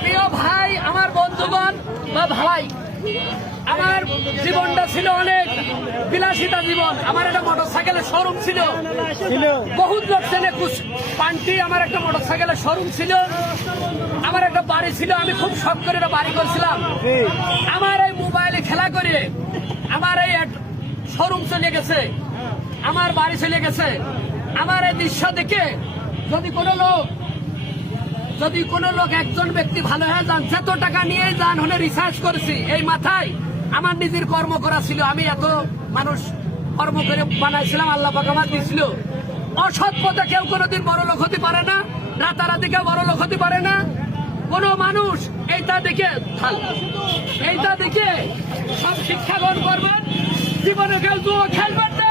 প্রিয় ভাই আমার বন্ধুগণ বা ভাই আমার জীবনটা ছিল অনেক বিলাসিতা জীবন। আমার একটা মোটর সাইকেলের শোরুম ছিল। বহুত লোক চেনে পান্টি আমার একটা মোটর সাইকেলের শোরুম ছিল। আমার একটা বাড়ি ছিল আমি খুব শখ করে একটা বাড়ি করছিলাম। আমার এই মোবাইলে খেলা করে আমার এই শোরুম চলে গেছে। আমার বাড়ি চলে গেছে। আমার এই দৃশ্য দেখে যদি কোনো লোক যদি কোন লোক একজন ব্যক্তি ভালো হয়ে যান, যত টাকা নিয়ে যান, হলে রিসার্চ করেছি। এই মাথায় আমার নিজের কর্ম করা ছিল। আমি এত মানুষ কর্ম করে বানাইছিলাম, আল্লাহ আমার দিয়েছিল অসৎ পথে কেউ কোনোদিন বড় লোক হতে পারে না, রাতারাতি কেউ বড় লোক হতে পারে না। কোন মানুষ এইটা দেখে এইটা দেখে সব শিক্ষা গ্রহণ করবেন জীবনে কেউ খেলবেন না।